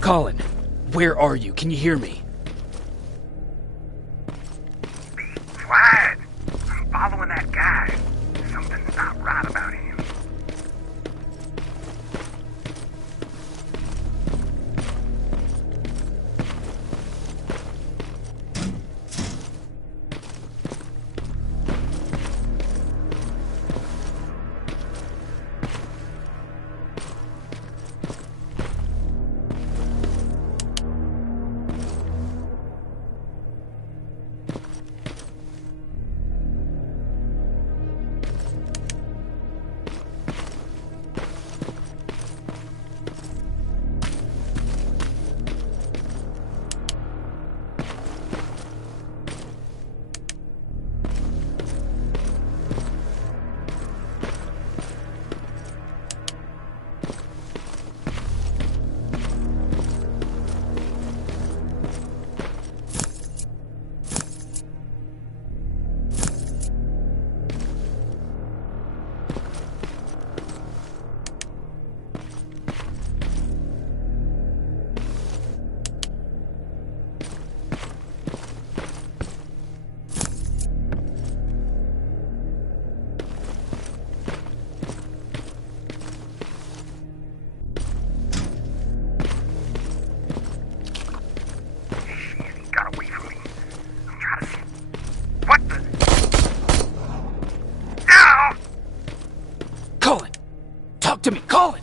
Colin, where are you? Can you hear me? Be quiet. I'm following that guy. Something's not right about him. Talk to me, Colin!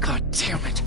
God damn it.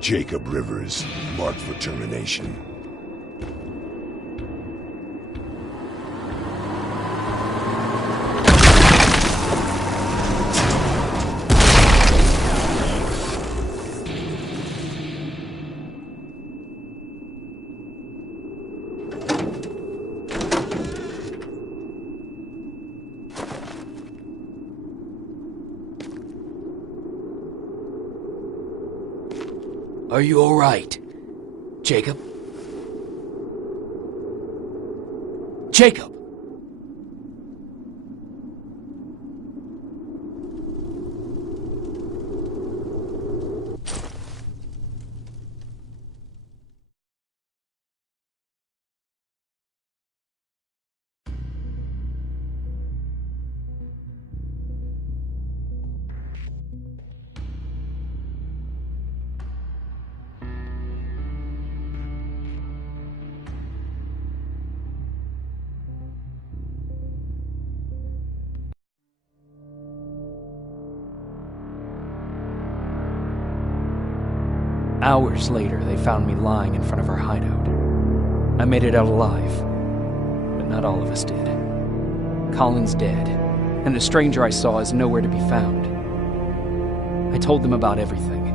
Jacob Rivers, marked for termination. Are you all right, Jacob? Jacob! Hours later, they found me lying in front of our hideout. I made it out alive, but not all of us did. Colin's dead, and the stranger I saw is nowhere to be found. I told them about everything.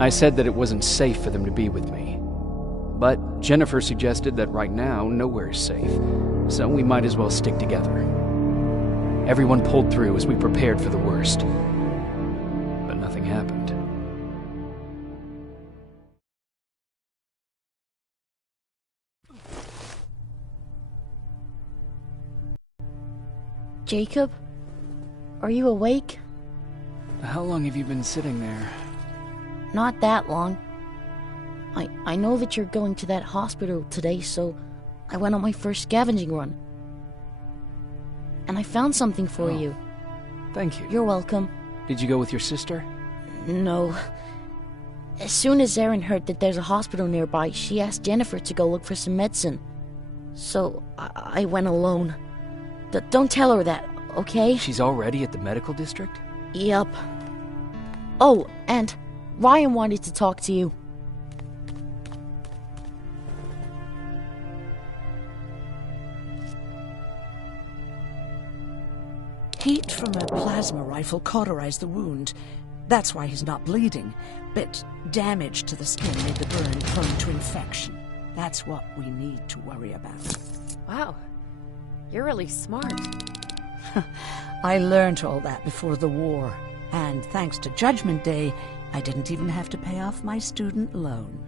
I said that it wasn't safe for them to be with me. But Jennifer suggested that right now, nowhere is safe, so we might as well stick together. Everyone pulled through as we prepared for the worst, but nothing happened. Jacob? Are you awake? How long have you been sitting there? Not that long. I know that you're going to that hospital today, so I went on my first scavenging run. And I found something for you. Thank you. You're welcome. Did you go with your sister? No. As soon as Erin heard that there's a hospital nearby, she asked Jennifer to go look for some medicine. So I went alone. Don't tell her that, okay? She's already at the medical district? Yep. Oh, and Ryan wanted to talk to you. Heat from a plasma rifle cauterized the wound. That's why he's not bleeding. But damage to the skin made the burn prone to infection. That's what we need to worry about. Wow. You're really smart. I learned all that before the war. And thanks to Judgment Day, I didn't even have to pay off my student loan.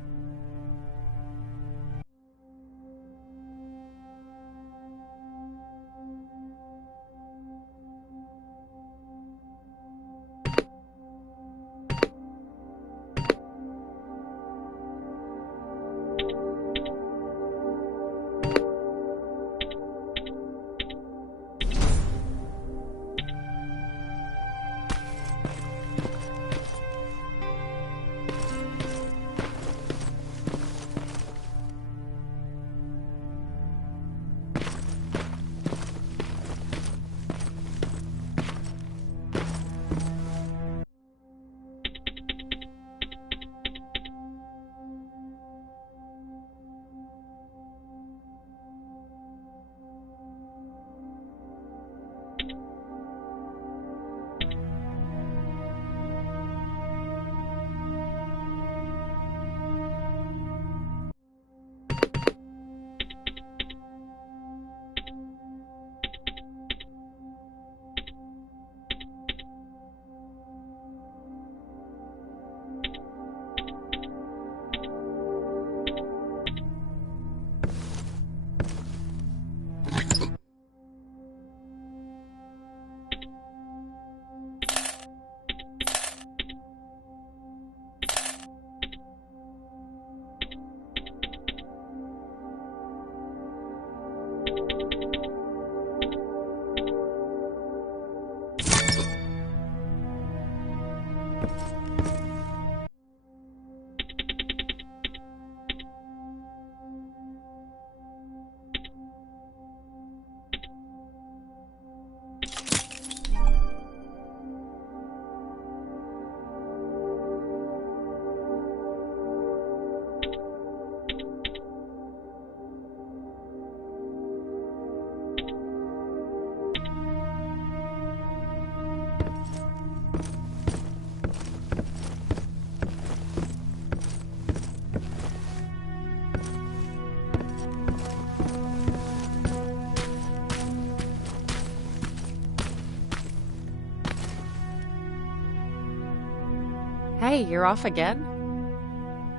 Hey, you're off again?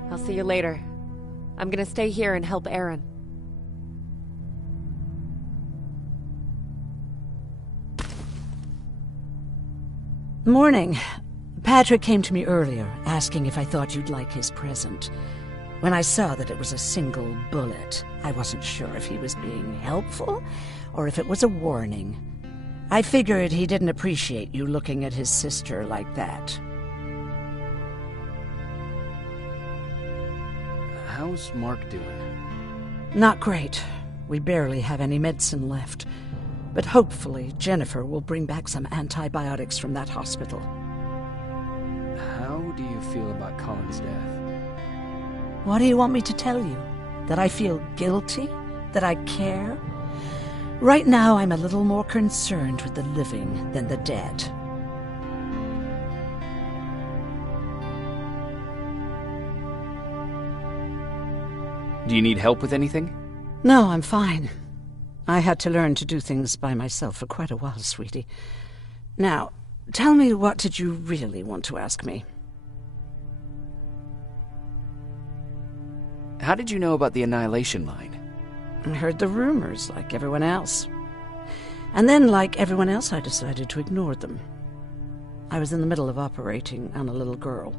I'll see you later. I'm gonna stay here and help Erin. Morning. Patrick came to me earlier, asking if I thought you'd like his present. When I saw that it was a single bullet, I wasn't sure if he was being helpful or if it was a warning. I figured he didn't appreciate you looking at his sister like that. How's Mark doing? Not great. We barely have any medicine left. But hopefully Jennifer will bring back some antibiotics from that hospital. How do you feel about Colin's death? What do you want me to tell you? That I feel guilty? That I care? Right now I'm a little more concerned with the living than the dead. Do you need help with anything? No, I'm fine. I had to learn to do things by myself for quite a while, sweetie. Now, tell me, what did you really want to ask me? How did you know about the Annihilation Line? I heard the rumors, like everyone else. And then, like everyone else, I decided to ignore them. I was in the middle of operating on a little girl.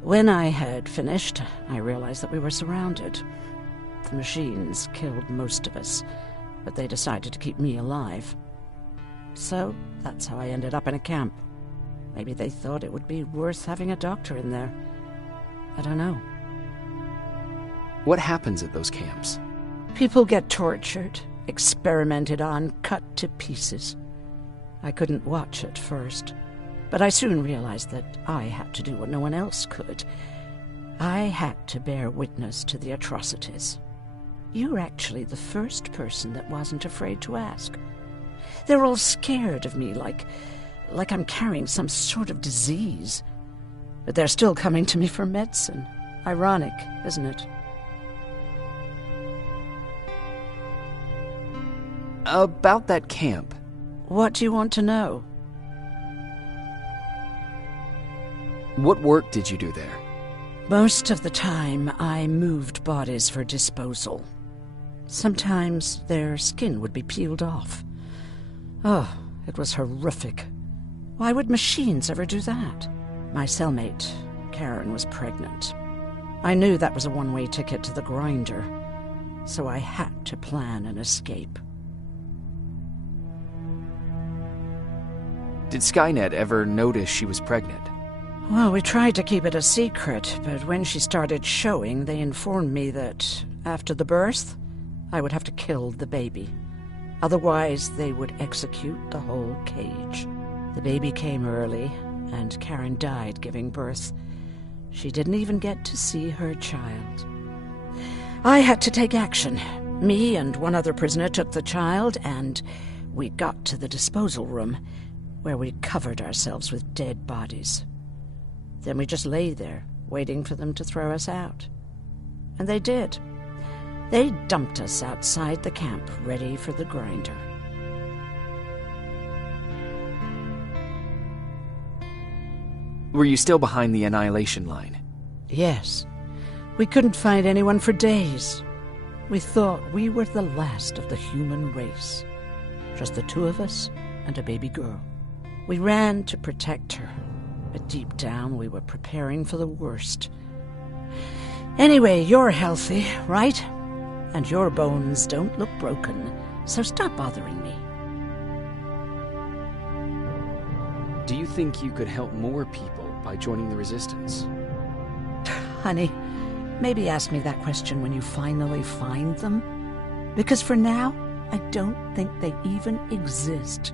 When I had finished, I realized that we were surrounded. The machines killed most of us, but they decided to keep me alive. So, that's how I ended up in a camp. Maybe they thought it would be worth having a doctor in there. I don't know. What happens at those camps? People get tortured, experimented on, cut to pieces. I couldn't watch at first, but I soon realized that I had to do what no one else could. I had to bear witness to the atrocities. You're actually the first person that wasn't afraid to ask. They're all scared of me, like I'm carrying some sort of disease. But they're still coming to me for medicine. Ironic, isn't it? About that camp. What do you want to know? What work did you do there? Most of the time, I moved bodies for disposal. Sometimes their skin would be peeled off. Oh, it was horrific. Why would machines ever do that? My cellmate, Karen, was pregnant. I knew that was a one-way ticket to the grinder, so I had to plan an escape. Did Skynet ever notice she was pregnant? Well, we tried to keep it a secret, but when she started showing, they informed me that after the birth, I would have to kill the baby. Otherwise, they would execute the whole cage. The baby came early, and Karen died giving birth. She didn't even get to see her child. I had to take action. Me and one other prisoner took the child, and we got to the disposal room, where we covered ourselves with dead bodies. Then we just lay there, waiting for them to throw us out. And they did. They dumped us outside the camp, ready for the grinder. Were you still behind the annihilation line? Yes. We couldn't find anyone for days. We thought we were the last of the human race. Just the two of us and a baby girl. We ran to protect her, but deep down we were preparing for the worst. Anyway, you're healthy, right? And your bones don't look broken, so stop bothering me. Do you think you could help more people by joining the Resistance? Honey, maybe ask me that question when you finally find them. Because for now, I don't think they even exist.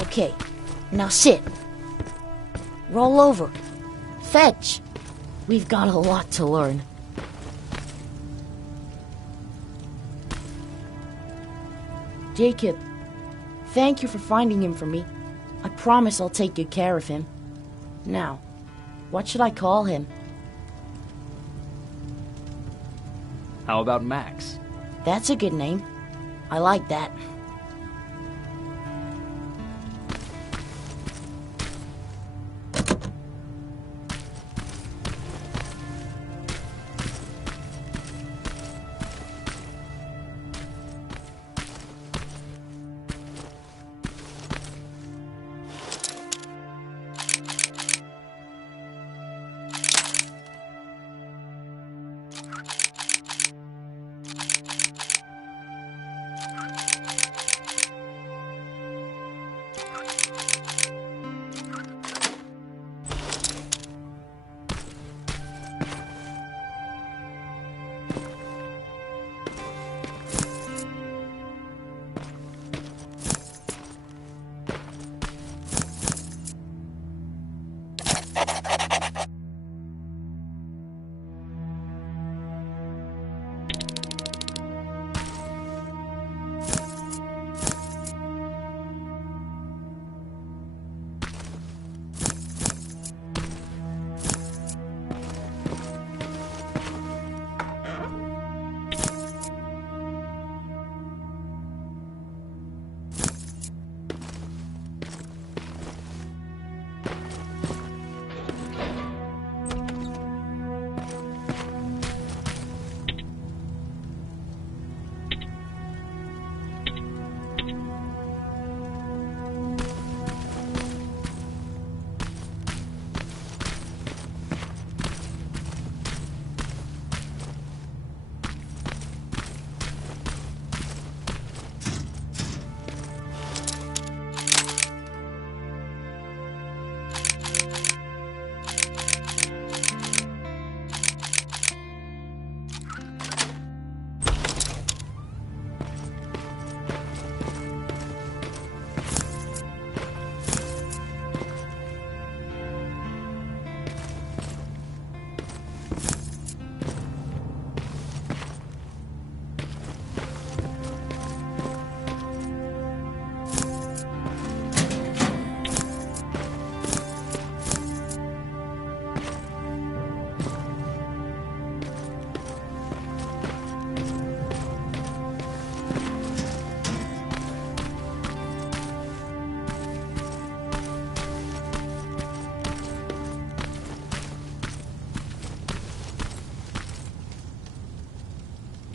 Okay, now sit. Roll over. Fetch. We've got a lot to learn. Jacob, thank you for finding him for me. I promise I'll take good care of him. Now, what should I call him? How about Max? That's a good name. I like that.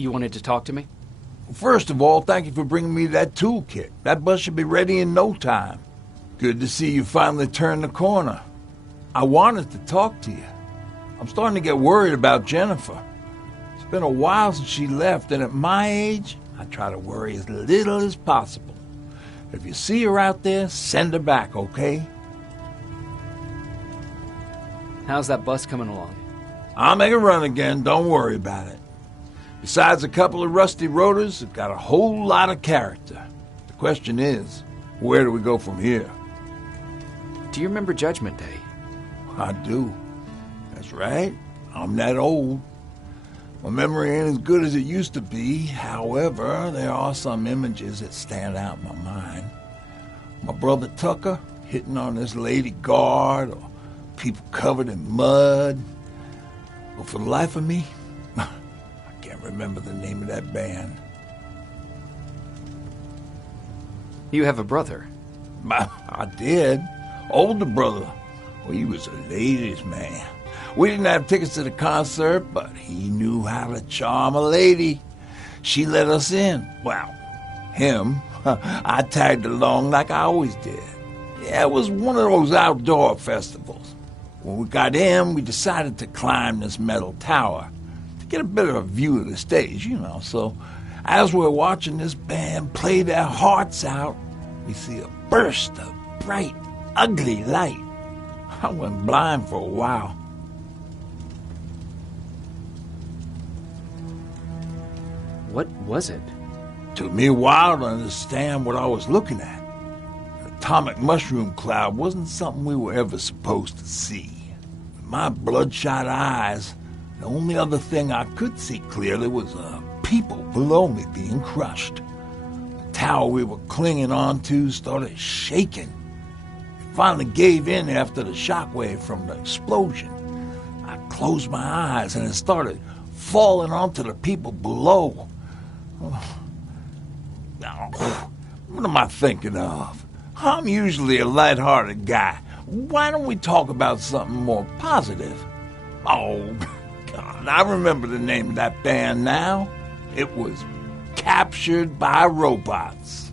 You wanted to talk to me? First of all, thank you for bringing me that toolkit. That bus should be ready in no time. Good to see you finally turned the corner. I wanted to talk to you. I'm starting to get worried about Jennifer. It's been a while since she left, and at my age, I try to worry as little as possible. If you see her out there, send her back, okay? How's that bus coming along? I'll make a run again, don't worry about it. Besides a couple of rusty rotors, it's got a whole lot of character. The question is, where do we go from here? Do you remember Judgment Day? I do. That's right. I'm that old. My memory ain't as good as it used to be. However, there are some images that stand out in my mind. My brother Tucker hitting on this lady guard, or people covered in mud. But for the life of me, I can't remember the name of that band. You have a brother. I did. Older brother. Well, he was a ladies' man. We didn't have tickets to the concert, but he knew how to charm a lady. She let us in. Well, him. I tagged along like I always did. Yeah, it was one of those outdoor festivals. When we got in, we decided to climb this metal tower to get a better view of the stage, So as we're watching this band play their hearts out, we see a burst of bright, ugly light. I went blind for a while. What was it? Took me a while to understand what I was looking at. An atomic mushroom cloud wasn't something we were ever supposed to see. With my bloodshot eyes, the only other thing I could see clearly was people below me being crushed. The tower we were clinging onto started shaking. It finally gave in after the shockwave from the explosion. I closed my eyes and it started falling onto the people below. What am I thinking of? I'm usually a light-hearted guy. Why don't we talk about something more positive? Oh, God, I remember the name of that band now. It was Captured by Robots.